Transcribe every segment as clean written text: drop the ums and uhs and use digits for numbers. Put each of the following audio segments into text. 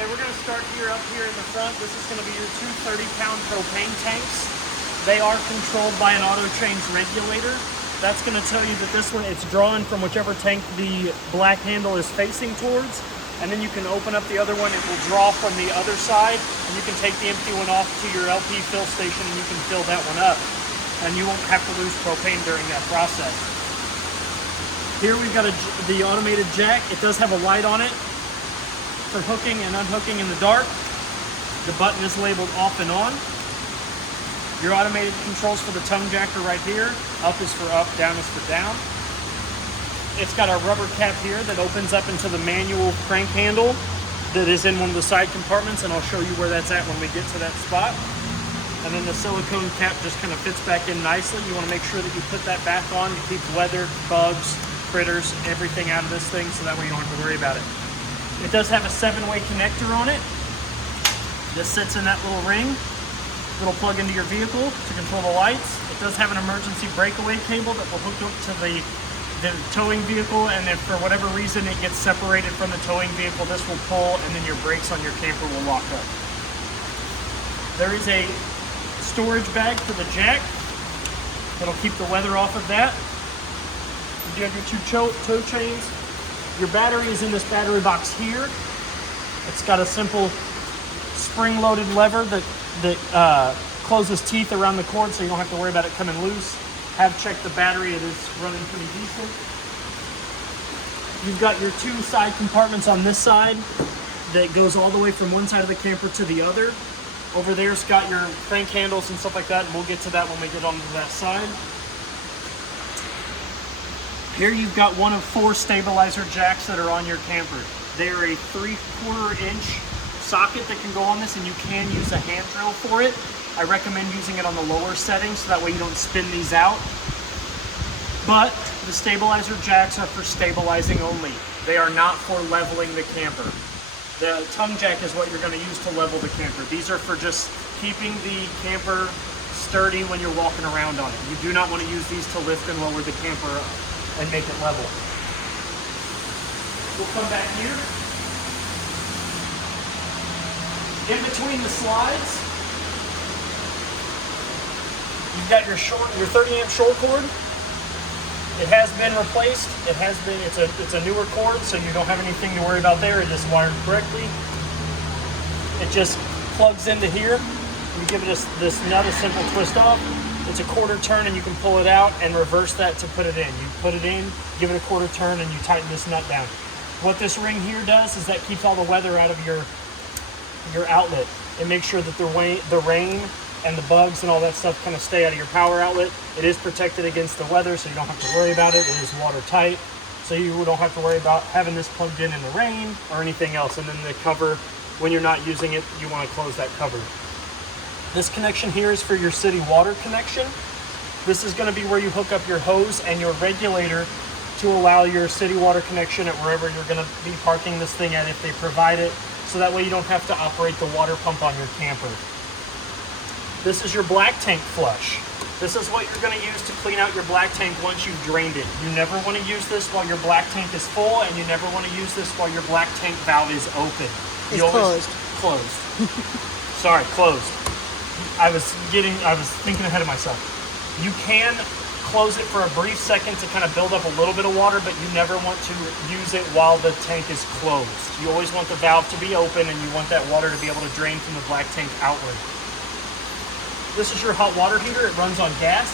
Okay, we're going to start up here in the front. This is going to be your two 30-pound propane tanks. They are controlled by an auto change regulator. That's going to tell you that this one, it's drawn from whichever tank the black handle is facing towards. And then you can open up the other one. It will draw from the other side. And you can take the empty one off to your LP fill station and you can fill that one up. And you won't have to lose propane during that process. Here we've got the automated jack. It does have a light on it for hooking and unhooking in the dark. The button is labeled off and on. Your automated controls for the tongue jack are right here. Up is for up, down is for down. It's got a rubber cap here that opens up into the manual crank handle that is in one of the side compartments, and I'll show you where that's at when we get to that spot. And then the silicone cap just kind of fits back in nicely. You want to make sure that you put that back on to keep weather, bugs, critters, everything out of this thing, so that way you don't have to worry about it. It does have a 7-way connector on it. This sits in that little ring. It'll plug into your vehicle to control the lights. It does have an emergency breakaway cable that will hook up to the towing vehicle, and if for whatever reason it gets separated from the towing vehicle, this will pull and then your brakes on your camper will lock up. There is a storage bag for the jack that'll keep the weather off of that. You have your two tow chains. Your battery is in this battery box here. It's got a simple spring-loaded lever that closes teeth around the cord, so you don't have to worry about it coming loose. Have checked the battery, it is running pretty decent. You've got your two side compartments on this side that goes all the way from one side of the camper to the other. Over there's got your crank handles and stuff like that, and we'll get to that when we get onto that side. Here you've got one of 4 stabilizer jacks that are on your camper. They are a 3/4 inch socket that can go on this, and you can use a hand drill for it. I recommend using it on the lower setting so that way you don't spin these out. But the stabilizer jacks are for stabilizing only. They are not for leveling the camper. The tongue jack is what you're going to use to level the camper. These are for just keeping the camper sturdy when you're walking around on it. You do not want to use these to lift and lower the camper up and make it level. We'll come back here. In between the slides, you've got your 30 amp short cord. It has been replaced. It's a newer cord, so you don't have anything to worry about there. It is wired correctly. It just plugs into here. You give it this nut a simple twist off. It's a quarter turn and you can pull it out and reverse that to put it in. You put it in, give it a quarter turn, and you tighten this nut down. What this ring here does is that keeps all the weather out of your outlet. It makes sure that the rain and the bugs and all that stuff kind of stay out of your power outlet. It is protected against the weather, so you don't have to worry about it. It is watertight, so you don't have to worry about having this plugged in the rain or anything else. And then the cover, when you're not using it, you want to close that cover. This connection here is for your city water connection. This is going to be where you hook up your hose and your regulator to allow your city water connection at wherever you're going to be parking this thing at if they provide it, so that way you don't have to operate the water pump on your camper. This is your black tank flush. This is what you're going to use to clean out your black tank once you've drained it. You never want to use this while your black tank is full, and you never want to use this while your black tank valve is open. It's closed. Closed. Sorry, closed. I was thinking ahead of myself. You can close it for a brief second to kind of build up a little bit of water, but you never want to use it while the tank is closed. You always want the valve to be open, and you want that water to be able to drain from the black tank outward. This is your hot water heater. It runs on gas.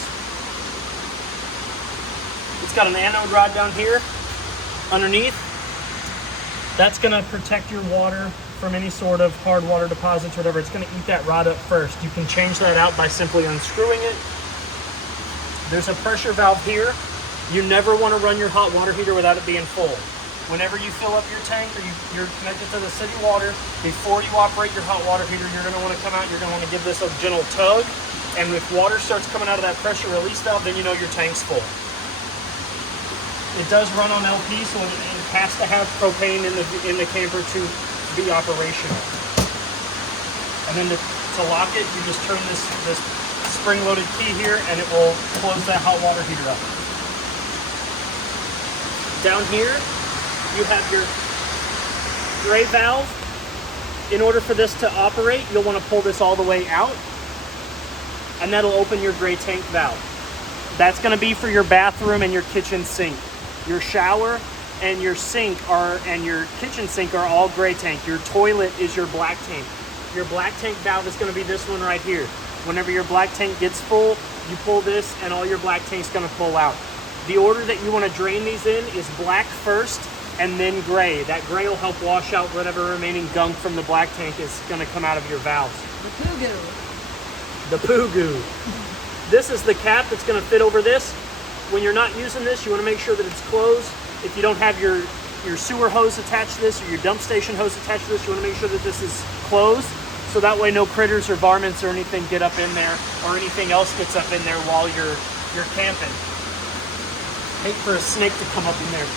It's got an anode rod down here underneath. That's going to protect your water from any sort of hard water deposits or whatever. It's going to eat that rod up first. You can change that out by simply unscrewing it. There's a pressure valve here. You never want to run your hot water heater without it being full. Whenever you fill up your tank or you're connected to the city water, before you operate your hot water heater, you're going to want to come out, you're going to want to give this a gentle tug. And if water starts coming out of that pressure release valve, then you know your tank's full. It does run on LP, so it has to have propane in the camper to be operational. And then to lock it, you just turn this spring-loaded key here, and it will close that hot water heater up. Down here, you have your gray valve In order for this to operate, you'll want to pull this all the way out, and that'll open your gray tank valve. That's going to be for your bathroom and your kitchen sink. Your shower and your sink and your kitchen sink are all gray tank. Your toilet is your black tank. Your black tank valve is going to be this one right here. Whenever your black tank gets full, you pull this and all your black tank's going to pull out. The order that you want to drain these in is black first and then gray. That gray will help wash out whatever remaining gunk from the black tank is going to come out of your valves. The poo goo. The poo goo. This is the cap that's going to fit over this. When you're not using this, you want to make sure that it's closed. If you don't have your sewer hose attached to this or your dump station hose attached to this, you want to make sure that this is closed. So that way no critters or varmints or anything get up in there, or anything else gets up in there while you're camping. Hate for a snake to come up in there.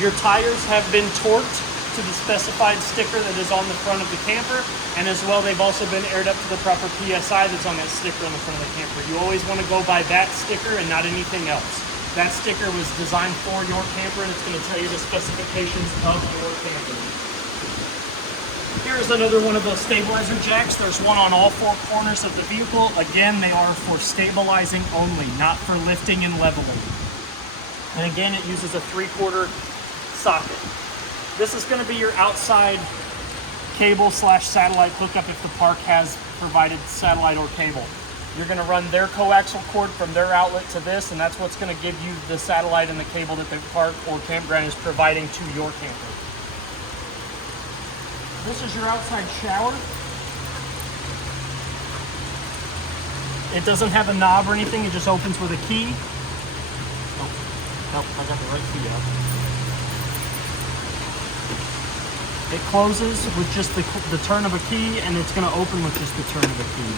Your tires have been torqued to the specified sticker that is on the front of the camper, and as well they've also been aired up to the proper PSI that's on that sticker on the front of the camper. You always want to go by that sticker and not anything else. That sticker was designed for your camper, and it's going to tell you the specifications of your camper. Here's another one of those stabilizer jacks. There's one on all four corners of the vehicle. Again, they are for stabilizing only, not for lifting and leveling. And again, it uses a 3/4 socket. This is going to be your outside cable / satellite hookup if the park has provided satellite or cable. You're going to run their coaxial cord from their outlet to this, and that's what's going to give you the satellite and the cable that the park or campground is providing to your camper. This is your outside shower. It doesn't have a knob or anything, it just opens with a key. Oh, nope, I got the right key out. It closes with just the turn of a key, and it's going to open with just the turn of a key.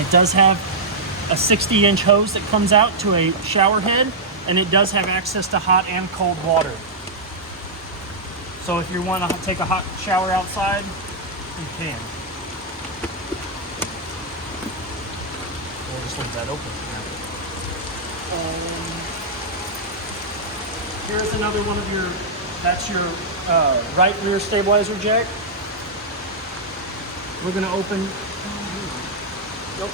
It does have a 60-inch hose that comes out to a shower head, and it does have access to hot and cold water. So if you want to take a hot shower outside, you can. We'll just leave that open. Here's another one of your, that's your right rear stabilizer jack. We're going to open, nope,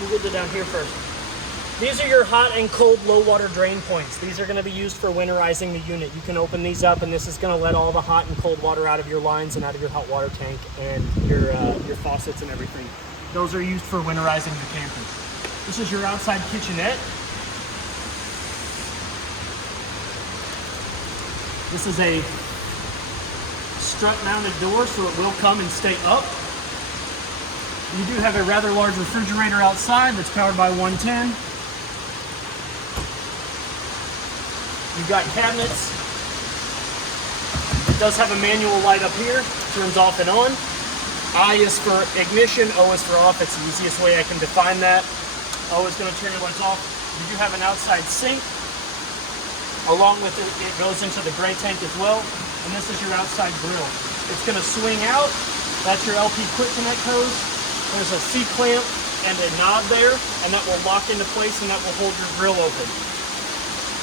we'll get it down here first. These are your hot and cold low water drain points. These are going to be used for winterizing the unit. You can open these up, and this is going to let all the hot and cold water out of your lines and out of your hot water tank and your faucets and everything. Those are used for winterizing the camper. This is your outside kitchenette. This is a strut mounted door, so it will come and stay up. You do have a rather large refrigerator outside that's powered by 110. You've got cabinets. It does have a manual light up here, turns off and on. I is for ignition, O is for off. It's the easiest way I can define that. O is going to turn your lights off. You do have an outside sink. Along with it, it goes into the gray tank as well. And this is your outside grill. It's going to swing out. That's your LP quick connect hose. There's a C-clamp and a knob there, and that will lock into place, and that will hold your grill open.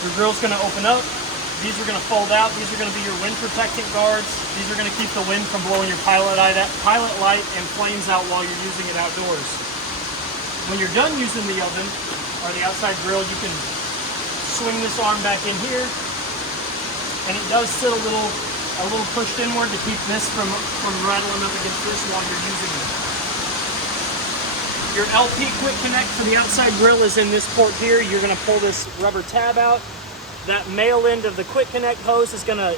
Your grill's going to open up. These are going to fold out. These are going to be your wind protectant guards. These are going to keep the wind from blowing your pilot light and flames out while you're using it outdoors. When you're done using the oven or the outside grill, you can swing this arm back in here, and it does sit a little pushed inward to keep this from rattling up against this while you're using it. Your LP quick connect for the outside grill is in this port here. You're going to pull this rubber tab out. That male end of the quick connect hose is going to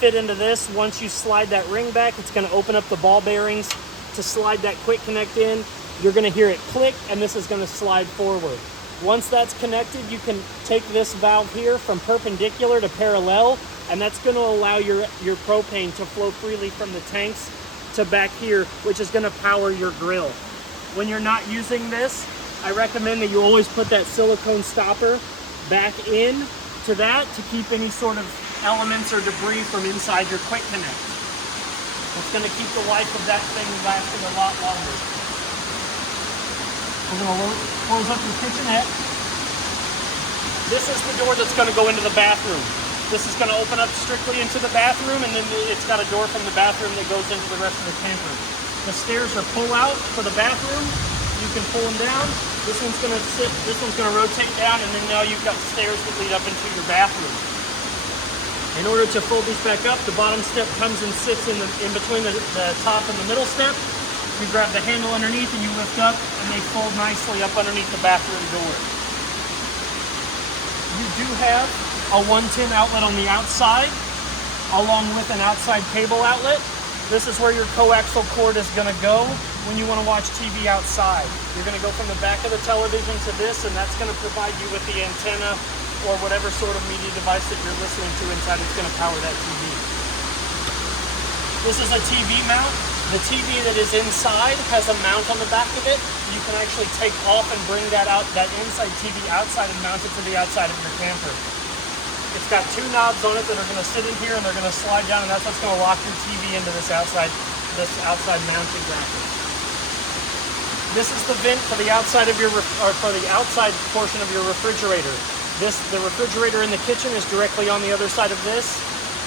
fit into this. Once you slide that ring back, it's going to open up the ball bearings to slide that quick connect in. You're going to hear it click, and this is going to slide forward. Once that's connected, you can take this valve here from perpendicular to parallel, and that's going to allow your propane to flow freely from the tanks to back here, which is going to power your grill. When you're not using this, I recommend that you always put that silicone stopper back in to that to keep any sort of elements or debris from inside your quick connect. It's going to keep the life of that thing lasting a lot longer. We're going to close up your kitchenette. This is the door that's going to go into the bathroom. This is going to open up strictly into the bathroom, and then it's got a door from the bathroom that goes into the rest of the camper. The stairs are pull out for the bathroom. You can pull them down. This one's going to sit, this one's going to rotate down, and then now you've got stairs that lead up into your bathroom. In order to fold these back up, the bottom step comes and sits in between the top and the middle step. You grab the handle underneath and you lift up, and they fold nicely up underneath the bathroom door. You do have a 110 outlet on the outside, along with an outside cable outlet. This is where your coaxial cord is going to go when you want to watch TV outside. You're going to go from the back of the television to this, and that's going to provide you with the antenna or whatever sort of media device that you're listening to inside. It's going to power that TV. This is a TV mount. The TV that is inside has a mount on the back of it. You can actually take off and bring that out, that inside TV outside, and mount it to the outside of your camper. It's got two knobs on it that are going to sit in here, and they're going to slide down, and that's what's going to lock your TV into this outside mounting bracket. This is the vent for the outside of your, or for the outside portion of your refrigerator. The refrigerator in the kitchen is directly on the other side of this.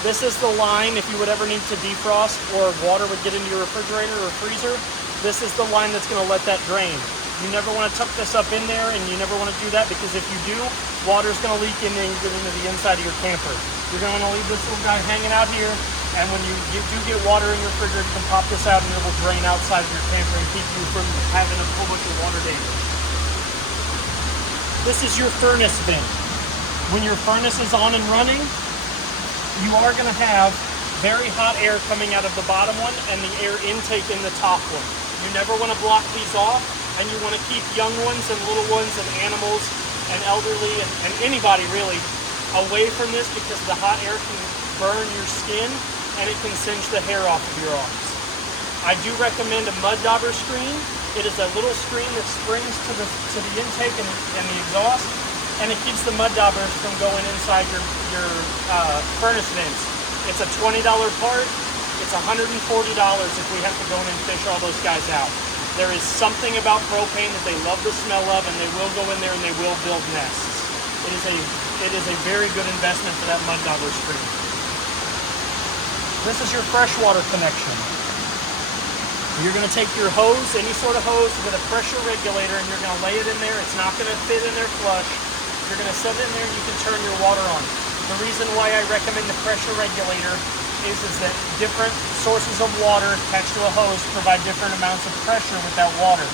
This is the line if you would ever need to defrost or water would get into your refrigerator or freezer. This is the line that's going to let that drain. You never want to tuck this up in there, and you never want to do that, because if you do, water's going to leak in and get into the inside of your camper. You're going to want to leave this little guy hanging out here, and when you do get water in your refrigerator, you can pop this out and it will drain outside of your camper and keep you from having a whole bunch of water damage. This is your furnace vent. When your furnace is on and running, you are going to have very hot air coming out of the bottom one and the air intake in the top one. You never want to block these off, and you want to keep young ones and little ones and animals and elderly and anybody really away from this, because the hot air can burn your skin and it can singe the hair off of your arms. I do recommend a mud dauber screen. It is a little screen that springs to the intake and the exhaust, and it keeps the mud daubers from going inside your furnace vents. It's a $20 part. It's $140 if we have to go in and fish all those guys out. There is something about propane that they love the smell of, and they will go in there and they will build nests. It is a very good investment for that mud dauber screen. This is your freshwater connection. You're going to take your hose, any sort of hose with a pressure regulator, and you're going to lay it in there. It's not going to fit in there flush. You're going to set it in there and you can turn your water on. The reason why I recommend the pressure regulator is that different sources of water attached to a hose provide different amounts of pressure with that water.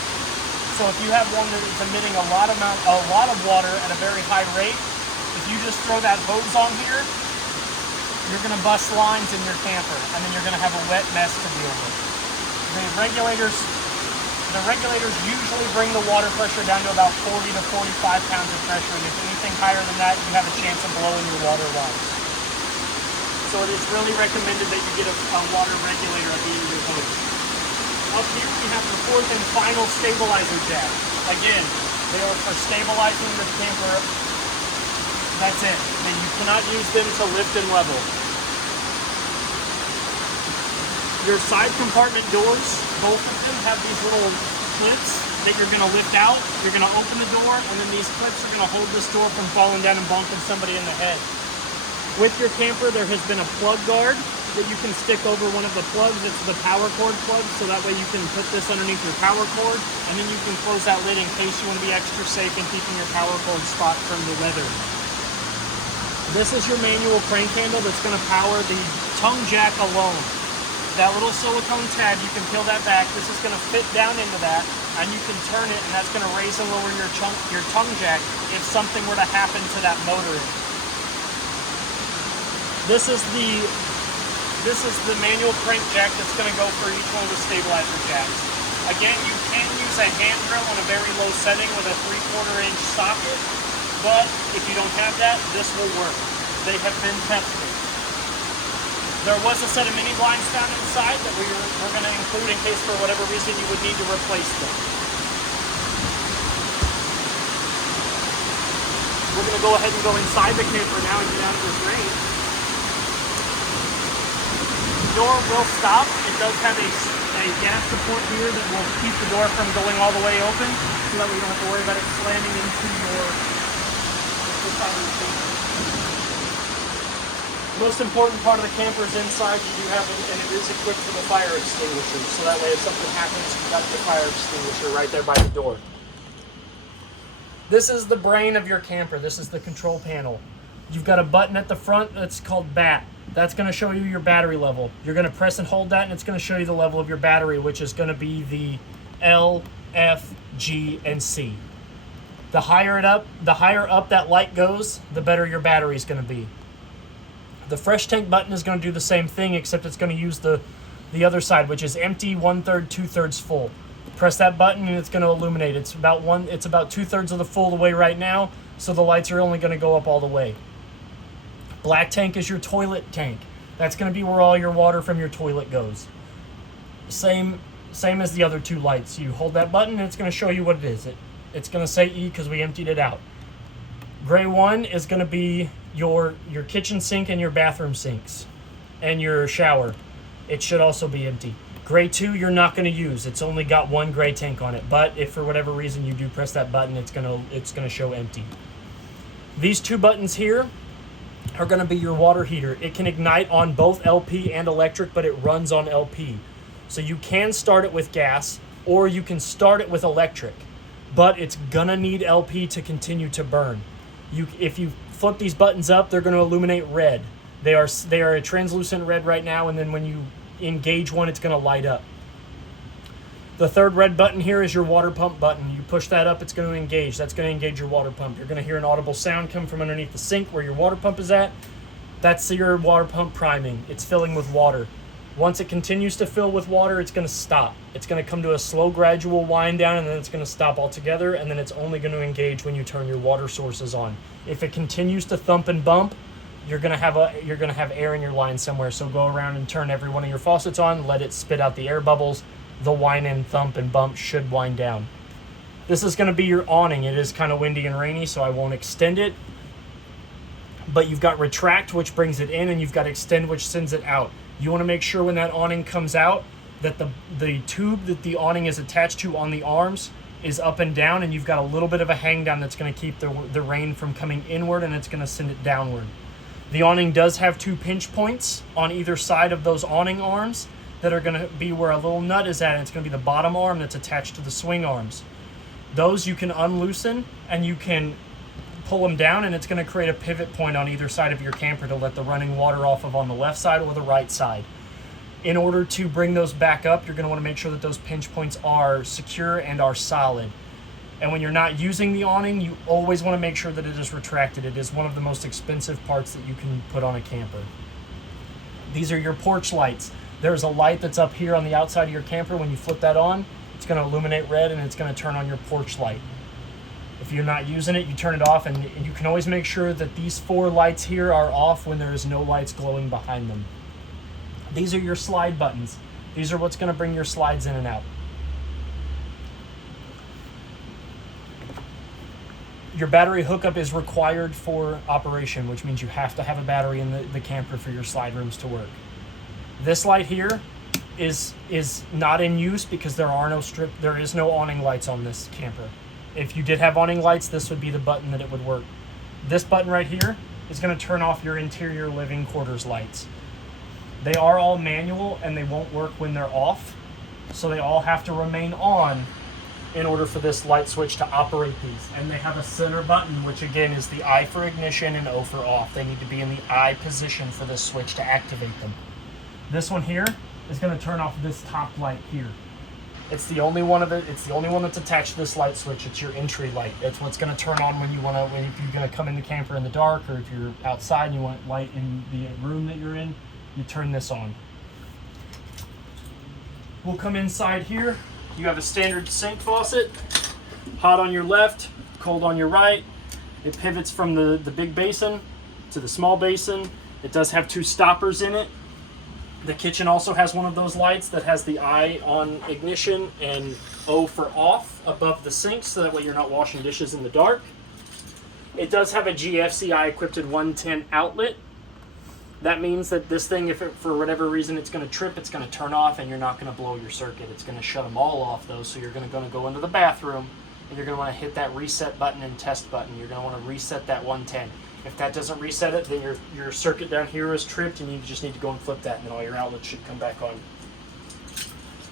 So if you have one that is emitting a lot of water at a very high rate, if you just throw that hose on here, you're going to bust lines in your camper, and then you're going to have a wet mess to deal with. The regulators usually bring the water pressure down to about 40 to 45 pounds of pressure, and if anything higher than that, you have a chance of blowing your water lines. So it is really recommended that you get a water regulator at the end of your hose. Up here we have the fourth and final stabilizer jack. Again, they are for stabilizing the camper. That's it. And you cannot use them to lift and level. Your side compartment doors, both of them have these little clips that you're going to lift out. You're going to open the door, and then these clips are going to hold this door from falling down and bonking somebody in the head. With your camper, there has been a plug guard that you can stick over one of the plugs. It's the power cord plug, so that way you can put this underneath your power cord, and then you can close that lid in case you want to be extra safe in keeping your power cord spot from the weather. This is your manual crank handle that's going to power the tongue jack alone. That little silicone tab, you can peel that back. This is going to fit down into that, and you can turn it, and that's going to raise and lower your tongue jack if something were to happen to that motor. This is the manual crank jack that's going to go for each one of the stabilizer jacks. Again, you can use a hand drill on a very low setting with a 3/4 inch socket, but if you don't have that, this will work. They have been tested. There was a set of mini blinds found inside that we're going to include in case for whatever reason you would need to replace them. We're going to go ahead and go inside the camper now and get out of this rain. The door will stop. It does have a gas support here that will keep the door from going all the way open, so that we don't have to worry about it slamming into your side of the camper. Most important part of the camper is inside. You do have, and it is equipped with a fire extinguisher, so that way if something happens, you've got the fire extinguisher right there by the door. This is the brain of your camper. This is the control panel. You've got a button at the front that's called BAT. That's going to show you your battery level. You're going to press and hold that, and it's going to show you the level of your battery, which is going to be the L, F, G, and C. The higher up that light goes, the better your battery is going to be. The fresh tank button is going to do the same thing, except it's going to use the other side, which is empty, 1/3, 2/3 full. Press that button and it's going to illuminate. It's about 2/3 of the full the way right now, so the lights are only going to go up all the way. Black tank is your toilet tank. That's going to be where all your water from your toilet goes. Same as the other two lights. You hold that button and it's going to show you what it is. It's going to say E because we emptied it out. Gray 1 is going to be your kitchen sink and your bathroom sinks and your shower. It should also be empty. Gray 2 you're not going to use. It's only got one gray tank on it, but if for whatever reason you do press that button, it's going to show empty. These two buttons here are going to be your water heater. It can ignite on both LP and electric, but it runs on LP. So you can start it with gas or you can start it with electric, but it's going to need LP to continue to burn. If you flip these buttons up, they're going to illuminate red. They are a translucent red right now, and then when you engage one, it's going to light up. The third red button here is your water pump button. You push that up, it's going to engage. That's going to engage your water pump. You're going to hear an audible sound come from underneath the sink where your water pump is at. That's your water pump priming. It's filling with water. Once it continues to fill with water, it's going to stop. It's going to come to a slow, gradual wind down, and then it's going to stop altogether, and then it's only going to engage when you turn your water sources on. If it continues to thump and bump, you're going to have air in your line somewhere. So go around and turn every one of your faucets on, let it spit out the air bubbles. The whine and thump and bump should wind down. This is going to be your awning. It is kind of windy and rainy, so I won't extend it. But you've got retract, which brings it in, and you've got extend, which sends it out. You want to make sure when that awning comes out that the tube that the awning is attached to on the arms is up and down, and you've got a little bit of a hang down that's going to keep the rain from coming inward, and it's going to send it downward. The awning does have two pinch points on either side of those awning arms that are going to be where a little nut is at, and it's going to be the bottom arm that's attached to the swing arms. Those you can unloosen and you can pull them down, and it's going to create a pivot point on either side of your camper to let the running water off of on the left side or the right side. In order to bring those back up, you're going to want to make sure that those pinch points are secure and are solid. And when you're not using the awning, you always want to make sure that it is retracted. It is one of the most expensive parts that you can put on a camper. These are your porch lights. There's a light that's up here on the outside of your camper. When you flip that on, it's going to illuminate red, and it's going to turn on your porch light. If you're not using it, you turn it off, and you can always make sure that these 4 lights here are off when there is no lights glowing behind them. These are your slide buttons. These are what's going to bring your slides in and out. Your battery hookup is required for operation, which means you have to have a battery in the camper for your slide rooms to work. This light here is not in use because there is no awning lights on this camper. If you did have awning lights, this would be the button that it would work. This button right here is going to turn off your interior living quarters lights. They are all manual and they won't work when they're off, so they all have to remain on in order for this light switch to operate these. And they have a center button, which again is the I for ignition and O for off. They need to be in the I position for this switch to activate them. This one here is going to turn off this top light here. It's the only one it's the only one that's attached to this light switch. It's your entry light. It's what's going to turn on if you're going to come in the camper in the dark, or if you're outside and you want light in the room that you're in, you turn this on. We'll come inside here. You have a standard sink faucet, hot on your left, cold on your right. It pivots from the big basin to the small basin. It does have 2 stoppers in it. The kitchen also has one of those lights that has the I on ignition and O for off above the sink, so that way you're not washing dishes in the dark. It does have a GFCI equipped 110 outlet. That means that this thing, if for whatever reason it's going to trip, it's going to turn off and you're not going to blow your circuit. It's going to shut them all off though, so you're going to go into the bathroom and you're going to want to hit that reset button and test button. You're going to want to reset that 110. If that doesn't reset it, then your circuit down here is tripped, and you just need to go and flip that, and then all your outlets should come back on.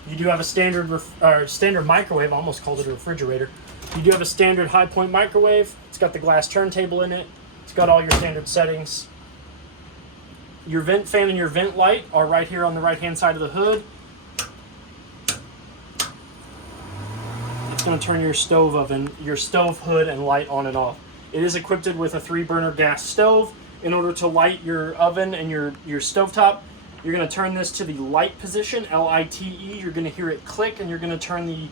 You do have a standard microwave. I almost called it a refrigerator. You do have a standard high point microwave. It's got the glass turntable in it. It's got all your standard settings. Your vent fan and your vent light are right here on the right hand side of the hood. It's going to turn your stove hood and light on and off. It is equipped with a 3-burner gas stove. In order to light your oven and your stovetop, you're going to turn this to the light position, L-I-T-E. You're going to hear it click, and you're going to turn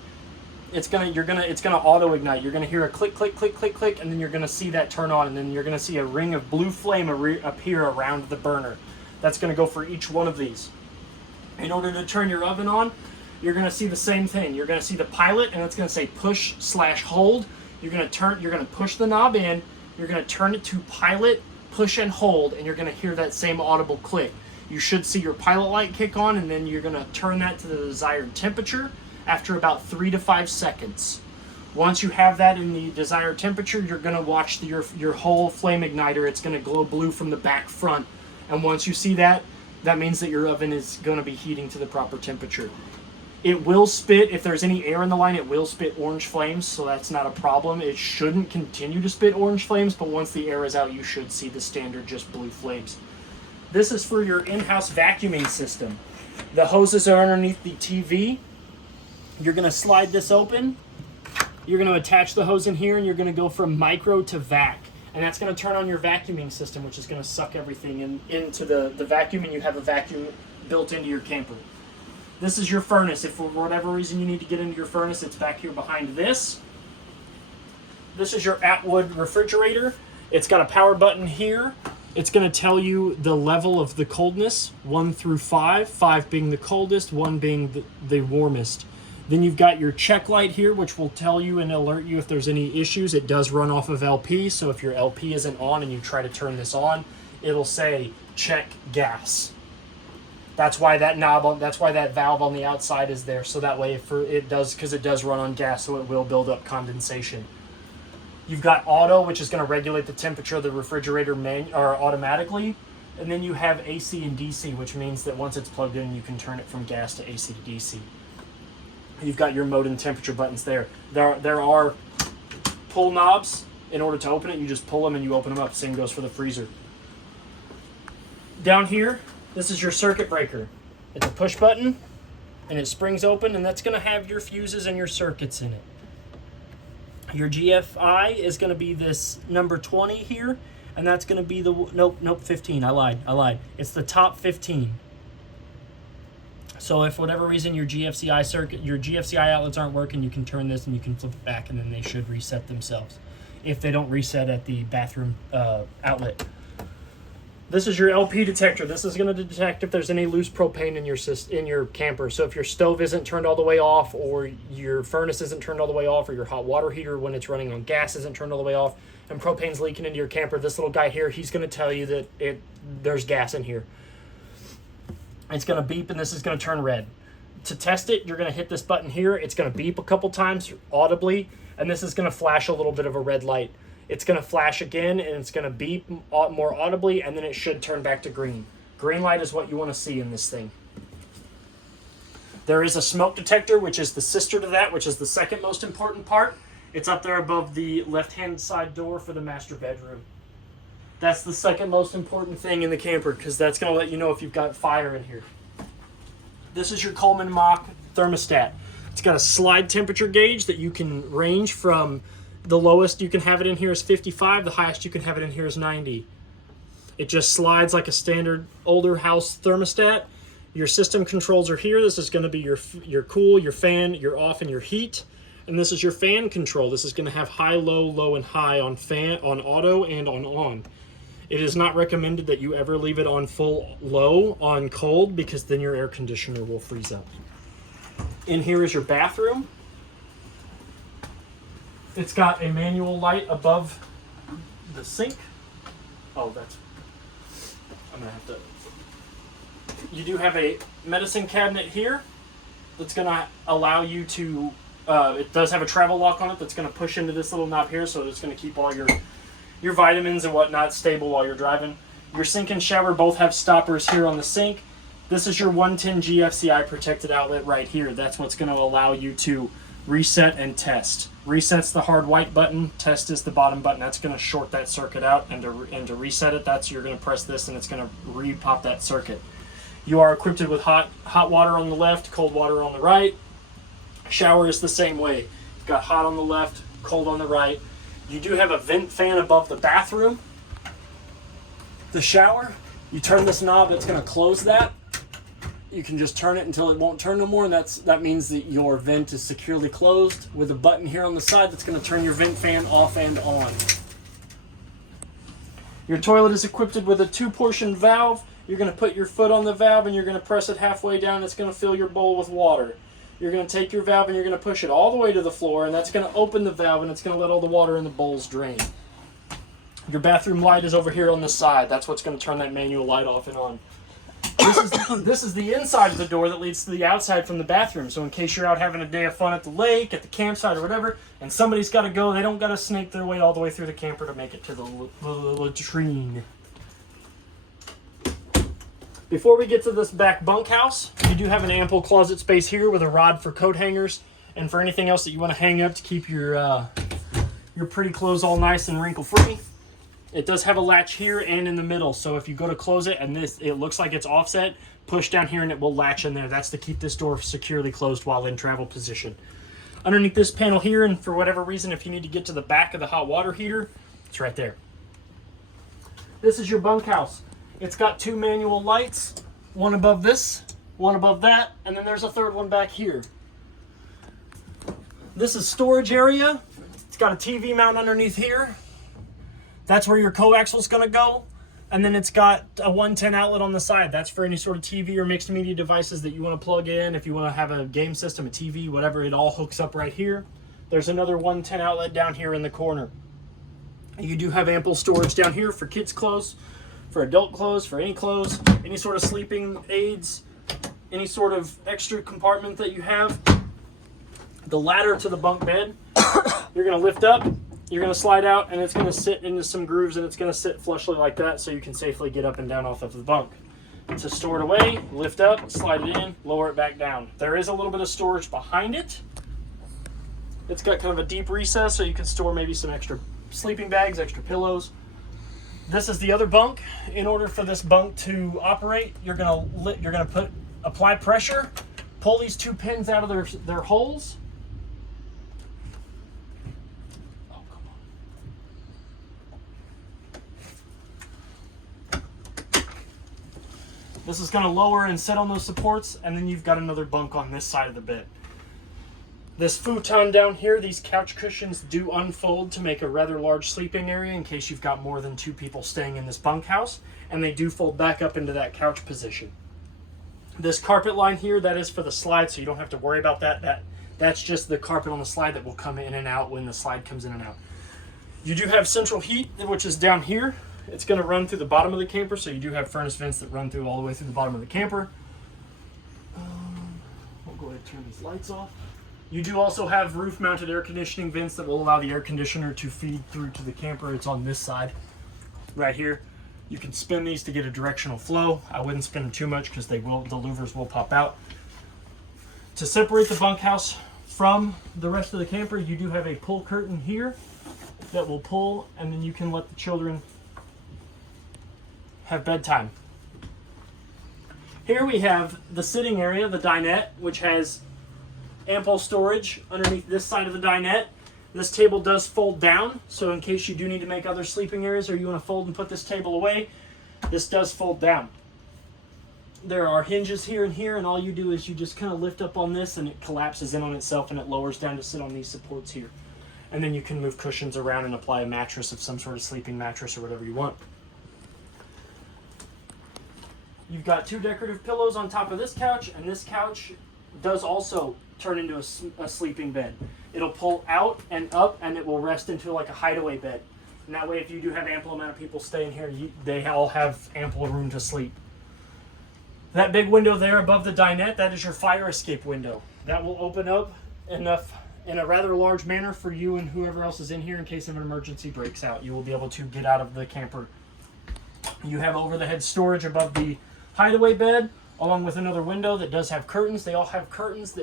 it's going to auto ignite. You're going to hear a click, click, click, click, click, and then you're going to see that turn on, and then you're going to see a ring of blue flame appear around the burner. That's going to go for each one of these. In order to turn your oven on, you're going to see the same thing. You're going to see the pilot, and it's going to say push/hold. You're going to push the knob in. You're going to turn it to pilot, push and hold, and you're going to hear that same audible click. You should see your pilot light kick on, and then you're going to turn that to the desired temperature after about 3 to 5 seconds. Once you have that in the desired temperature, you're going to watch your whole flame igniter. It's going to glow blue from the back front. And once you see that, that means that your oven is going to be heating to the proper temperature. It will spit, if there's any air in the line, it will spit orange flames, so that's not a problem. It shouldn't continue to spit orange flames, but once the air is out, you should see the standard just blue flames. This is for your in-house vacuuming system. The hoses are underneath the TV. You're going to slide this open. You're going to attach the hose in here, and you're going to go from micro to vac. And that's going to turn on your vacuuming system, which is going to suck everything into the vacuum, and you have a vacuum built into your camper. This is your furnace. If for whatever reason you need to get into your furnace, it's back here behind this. This is your Atwood refrigerator. It's got a power button here. It's going to tell you the level of the coldness, 1 through 5, 5 being the coldest, 1 being the warmest. Then you've got your check light here, which will tell you and alert you if there's any issues. It does run off of LP, so if your LP isn't on and you try to turn this on, it'll say check gas. That's why that valve on the outside is there, so that way because it does run on gas, so it will build up condensation. You've got auto, which is going to regulate the temperature of the refrigerator automatically, and then you have AC and DC, which means that once it's plugged in, you can turn it from gas to AC to DC. You've got your mode and temperature buttons there. There are pull knobs. In order to open it, you just pull them and you open them up. Same goes for the freezer. Down here, this is your circuit breaker. It's a push button, and it springs open, and that's going to have your fuses and your circuits in it. Your GFI is going to be this number 20 here, and that's going to be the, nope, 15. I lied. It's the top 15. So if for whatever reason your GFCI outlets aren't working, you can turn this and you can flip it back, and then they should reset themselves if they don't reset at the bathroom outlet. This is your LP detector. This is going to detect if there's any loose propane in your camper. So if your stove isn't turned all the way off, or your furnace isn't turned all the way off, or your hot water heater when it's running on gas isn't turned all the way off, and propane's leaking into your camper, this little guy here, he's going to tell you that there's gas in here. It's going to beep, and this is going to turn red. To test it, you're going to hit this button here. It's going to beep a couple times audibly, and this is going to flash a little bit of a red light. It's going to flash again, and it's going to beep more audibly, and then it should turn back to green. Green light is what you want to see in this thing. There is a smoke detector, which is the sister to that, which is the second most important part. It's up there above the left-hand side door for the master bedroom. That's the second most important thing in the camper, because that's going to let you know if you've got fire in here. This is your Coleman Mach thermostat. It's got a slide temperature gauge that you can range from. The lowest you can have it in here is 55. The highest you can have it in here is 90. It just slides like a standard older house thermostat. Your system controls are here. This is going to be your cool, your fan, your off, and your heat. And this is your fan control. This is going to have high, low, low, and high on auto and on. It is not recommended that you ever leave it on full low on cold, because then your air conditioner will freeze up. In here is your bathroom. It's got a manual light above the sink. Oh, I'm going to have to... You do have a medicine cabinet here that's going to allow you to... it does have a travel lock on it that's going to push into this little knob here, so it's going to keep all your your vitamins and whatnot stable while you're driving. Your sink and shower both have stoppers here on the sink. This is your 110 GFCI protected outlet right here. That's what's going to allow you to reset and test. Reset's the hard white button. Test is the bottom button. That's going to short that circuit out, and to reset it, you're going to press this, and it's going to re-pop that circuit. You are equipped with hot water on the left, cold water on the right. Shower is the same way. You've got hot on the left, cold on the right. You do have a vent fan above the bathroom. The shower, you turn this knob, it's going to close that. You can just turn it until it won't turn no more, and that means that your vent is securely closed with a button here on the side that's going to turn your vent fan off and on. Your toilet is equipped with a 2-portion valve. You're going to put your foot on the valve and you're going to press it halfway down. It's going to fill your bowl with water. You're going to take your valve and you're going to push it all the way to the floor, and that's going to open the valve and it's going to let all the water in the bowls drain. Your bathroom light is over here on the side. That's what's going to turn that manual light off and on. This is the inside of the door that leads to the outside from the bathroom. So in case you're out having a day of fun at the lake, at the campsite or whatever, and somebody's got to go, they don't got to snake their way all the way through the camper to make it to the latrine. Before we get to this back bunkhouse, you do have an ample closet space here with a rod for coat hangers and for anything else that you want to hang up to keep your pretty clothes all nice and wrinkle-free. It does have a latch here and in the middle, so if you go to close it and it looks like it's offset, push down here and it will latch in there. That's to keep this door securely closed while in travel position. Underneath this panel here, and for whatever reason, if you need to get to the back of the hot water heater, it's right there. This is your bunkhouse. It's got 2 manual lights, one above this, one above that, and then there's a third one back here. This is storage area. It's got a TV mount underneath here. That's where your coaxial's going to go. And then it's got a 110 outlet on the side. That's for any sort of TV or mixed media devices that you want to plug in. If you want to have a game system, a TV, whatever, it all hooks up right here. There's another 110 outlet down here in the corner. You do have ample storage down here for kids' clothes, for adult clothes, for any clothes, any sort of sleeping aids, any sort of extra compartment that you have. The ladder to the bunk bed, you're going to lift up. You're going to slide out, and it's going to sit into some grooves, and it's going to sit flushly like that so you can safely get up and down off of the bunk. To store it away, lift up, slide it in, lower it back down. There is a little bit of storage behind it. It's got kind of a deep recess so you can store maybe some extra sleeping bags, extra pillows. This is the other bunk. In order for this bunk to operate, you're going to apply pressure, pull these 2 pins out of their holes. This is going to lower and sit on those supports, and then you've got another bunk on this side of the bed. This futon down here, these couch cushions do unfold to make a rather large sleeping area in case you've got more than 2 people staying in this bunkhouse, and they do fold back up into that couch position. This carpet line here, that is for the slide, so you don't have to worry about that. That's just the carpet on the slide that will come in and out when the slide comes in and out. You do have central heat, which is down here. It's going to run through the bottom of the camper, so you do have furnace vents that run through all the way through the bottom of the camper. We'll go ahead and turn these lights off. You do also have roof-mounted air conditioning vents that will allow the air conditioner to feed through to the camper. It's on this side, right here. You can spin these to get a directional flow. I wouldn't spin them too much because the louvers will pop out. To separate the bunkhouse from the rest of the camper, you do have a pull curtain here that will pull, and then you can let the children have bedtime. Here we have the sitting area, the dinette, which has ample storage underneath this side of the dinette. This table does fold down, so in case you do need to make other sleeping areas or you want to fold and put this table away, this does fold down. There are hinges here and here, and all you do is you just kind of lift up on this and it collapses in on itself and it lowers down to sit on these supports here. And then you can move cushions around and apply a mattress of some sort of sleeping mattress or whatever you want. You've got 2 decorative pillows on top of this couch, and this couch does also turn into a sleeping bed. It'll pull out and up, and it will rest into like a hideaway bed. And that way, if you do have ample amount of people staying here, they all have ample room to sleep. That big window there above the dinette, that is your fire escape window. That will open up enough in a rather large manner for you and whoever else is in here in case of an emergency breaks out. You will be able to get out of the camper. You have overhead storage above the hideaway bed, along with another window that does have curtains. They all have curtains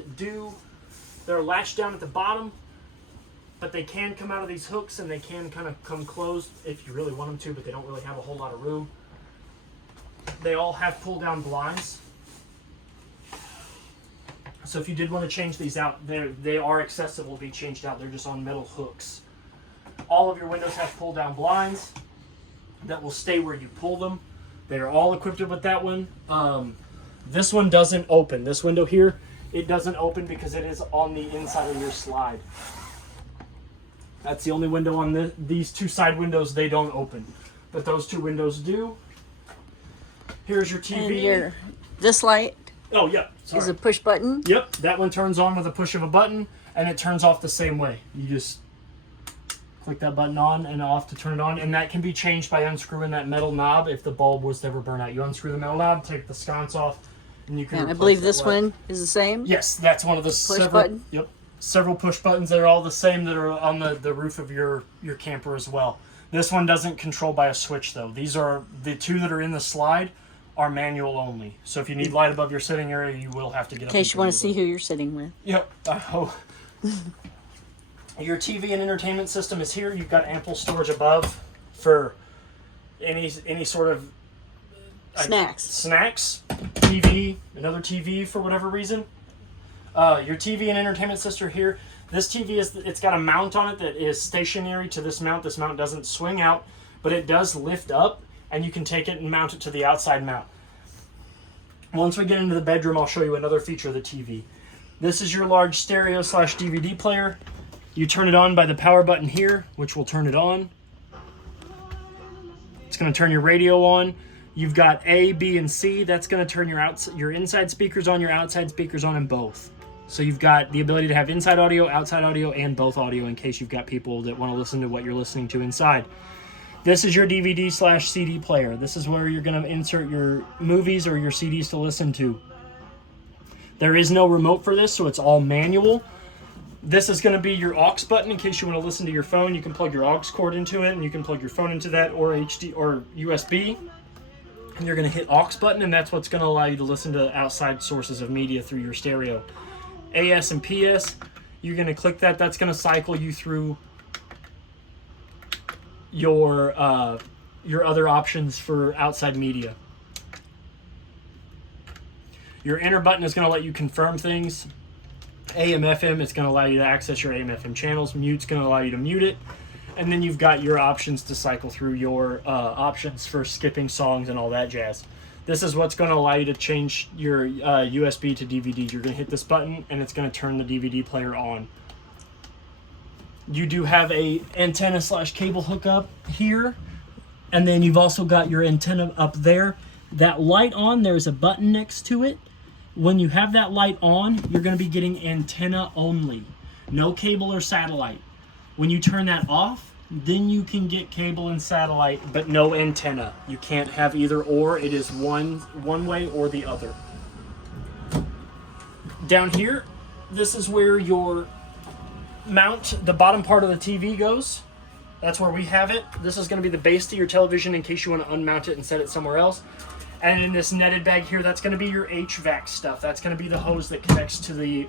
they're latched down at the bottom, but they can come out of these hooks and they can kind of come closed if you really want them to, but they don't really have a whole lot of room. They all have pull-down blinds. So if you did want to change these out, they are accessible to be changed out. They're just on metal hooks. All of your windows have pull-down blinds that will stay where you pull them. They are all equipped with that one. This one doesn't open. This window here, it doesn't open because it is on the inside of your slide. That's the only window on these two side windows, they don't open. But those two windows do. Here's your TV. And this light is a push button? Yep, that one turns on with a push of a button, and it turns off the same way. You just click that button on and off to turn it on, and that can be changed by unscrewing that metal knob if the bulb was to ever burn out. You unscrew the metal knob, take the sconce off, and you can And I believe this one is the same? Yes, that's one of the push button? Yep. Several push buttons that are all the same that are on the roof of your camper as well. This one doesn't control by a switch though. These are the two that are in the slide are manual only. So if you need light above your sitting area, you will have to get up. In case you want to see who you're sitting with. Yep. Your TV and entertainment system is here. You've got ample storage above for any sort of snacks, TV, another TV for whatever reason. Your TV and entertainment system here. This TV it's got a mount on it that is stationary to this mount. This mount doesn't swing out, but it does lift up, and you can take it and mount it to the outside mount. Once we get into the bedroom, I'll show you another feature of the TV. This is your large stereo / DVD player. You turn it on by the power button here, which will turn it on. It's going to turn your radio on. You've got A, B, and C. That's going to turn your inside speakers on, your outside speakers on, and both. So you've got the ability to have inside audio, outside audio, and both audio in case you've got people that want to listen to what you're listening to inside. This is your DVD / CD player. This is where you're going to insert your movies or your CDs to listen to. There is no remote for this, so it's all manual. This is going to be your aux button in case you want to listen to your phone. You can plug your aux cord into it, and you can plug your phone into that, or HD or USB. And you're going to hit aux button, and that's what's going to allow you to listen to outside sources of media through your stereo. AS and PS, you're going to click that. That's going to cycle you through your other options for outside media. Your enter button is going to let you confirm things. AM, FM, it's going to allow you to access your AM, FM channels. Mute's going to allow you to mute it. And then you've got your options to cycle through your options for skipping songs and all that jazz. This is what's going to allow you to change your USB to DVD. You're going to hit this button, and it's going to turn the DVD player on. You do have a antenna / cable hookup here, and then you've also got your antenna up there. That light on, there's a button next to it. When you have that light on, you're going to be getting antenna only. No cable or satellite. When you turn that off, then you can get cable and satellite, but no antenna. You can't have either or. It is one way or the other. Down here, this is where your mount, the bottom part of the TV goes. That's where we have it. This is going to be the base to your television in case you want to unmount it and set it somewhere else. And in this netted bag here, that's going to be your HVAC stuff. That's going to be the hose that connects to the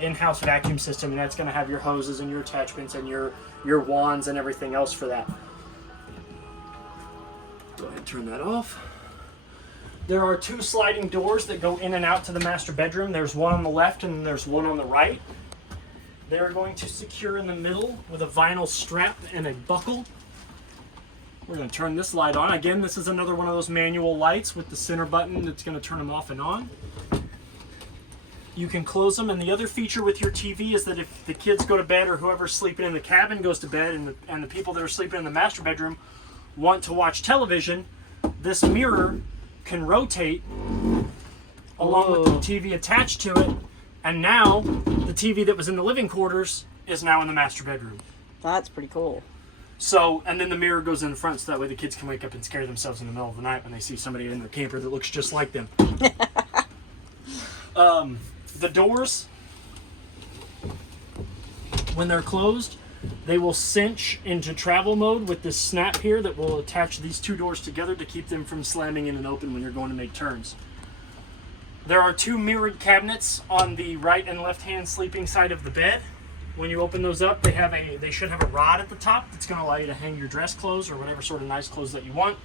in-house vacuum system, and that's going to have your hoses and your attachments and your wands and everything else for that. Go ahead and turn that off. There are two sliding doors that go in and out to the master bedroom. There's one on the left and there's one on the right. They're going to secure in the middle with a vinyl strap and a buckle. We're going to turn this light on. Again, this is another one of those manual lights with the center button that's going to turn them off and on. You can close them, and the other feature with your TV is that if the kids go to bed or whoever's sleeping in the cabin goes to bed and the people that are sleeping in the master bedroom want to watch television, this mirror can rotate along with the TV attached to it, and now the TV that was in the living quarters is now in the master bedroom. That's pretty cool. So, and then the mirror goes in front so that way the kids can wake up and scare themselves in the middle of the night when they see somebody in their camper that looks just like them. The doors, When they're closed, they will cinch into travel mode with this snap here that will attach these two doors together to keep them from slamming in and open when you're going to make turns. There are two mirrored cabinets on the right and left hand sleeping side of the bed. When you open those up, they should have a rod at the top that's going to allow you to hang your dress clothes or whatever sort of nice clothes that you want.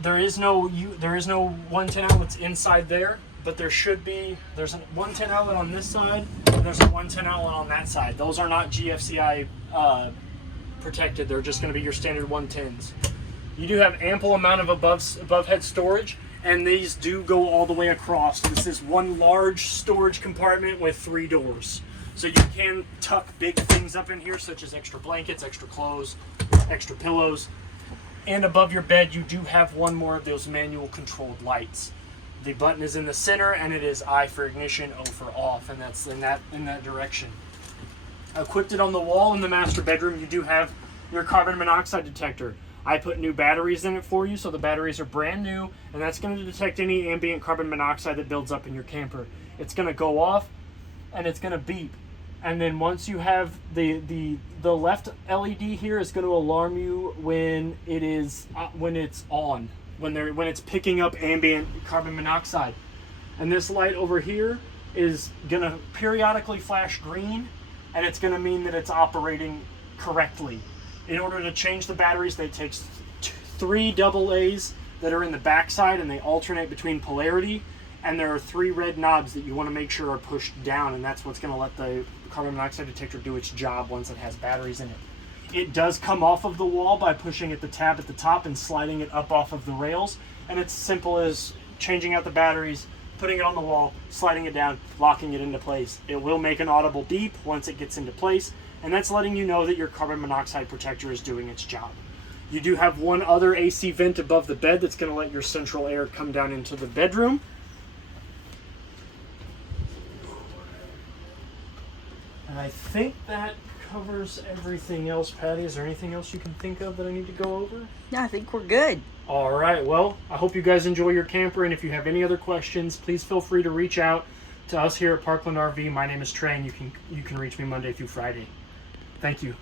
There is no 110 outlets inside there, but there's a 110 outlet on this side and there's a 110 outlet on that side. Those are not GFCI protected. They're just going to be your standard 110s. You do have ample amount of above head storage, and these do go all the way across. This is one large storage compartment with 3 doors. So you can tuck big things up in here, such as extra blankets, extra clothes, extra pillows. And above your bed, you do have one more of those manual controlled lights. The button is in the center, and it is I for ignition, O for off, and that's in that direction. Equipped it on the wall in the master bedroom, you do have your carbon monoxide detector. I put new batteries in it for you, so the batteries are brand new, and that's going to detect any ambient carbon monoxide that builds up in your camper. It's going to go off, and it's going to beep. And then once you have the left LED here is going to alarm you when it's on, when it's picking up ambient carbon monoxide. And this light over here is going to periodically flash green, and it's going to mean that it's operating correctly. In order to change the batteries, they take 3 AA's that are in the backside, and they alternate between polarity. And there are 3 red knobs that you want to make sure are pushed down, and that's what's going to let the carbon monoxide detector do its job once it has batteries in it. It does come off of the wall by pushing at the tab at the top and sliding it up off of the rails, and it's simple as changing out the batteries, putting it on the wall, sliding it down, locking it into place. It will make an audible beep once it gets into place, and that's letting you know that your carbon monoxide protector is doing its job. You do have one other AC vent above the bed that's going to let your central air come down into the bedroom. And I think that covers everything else, Patty. Is there anything else you can think of that I need to go over? No, I think we're good. All right. Well, I hope you guys enjoy your camper, and if you have any other questions, please feel free to reach out to us here at Parkland RV. My name is Trey, and you can reach me Monday through Friday. Thank you.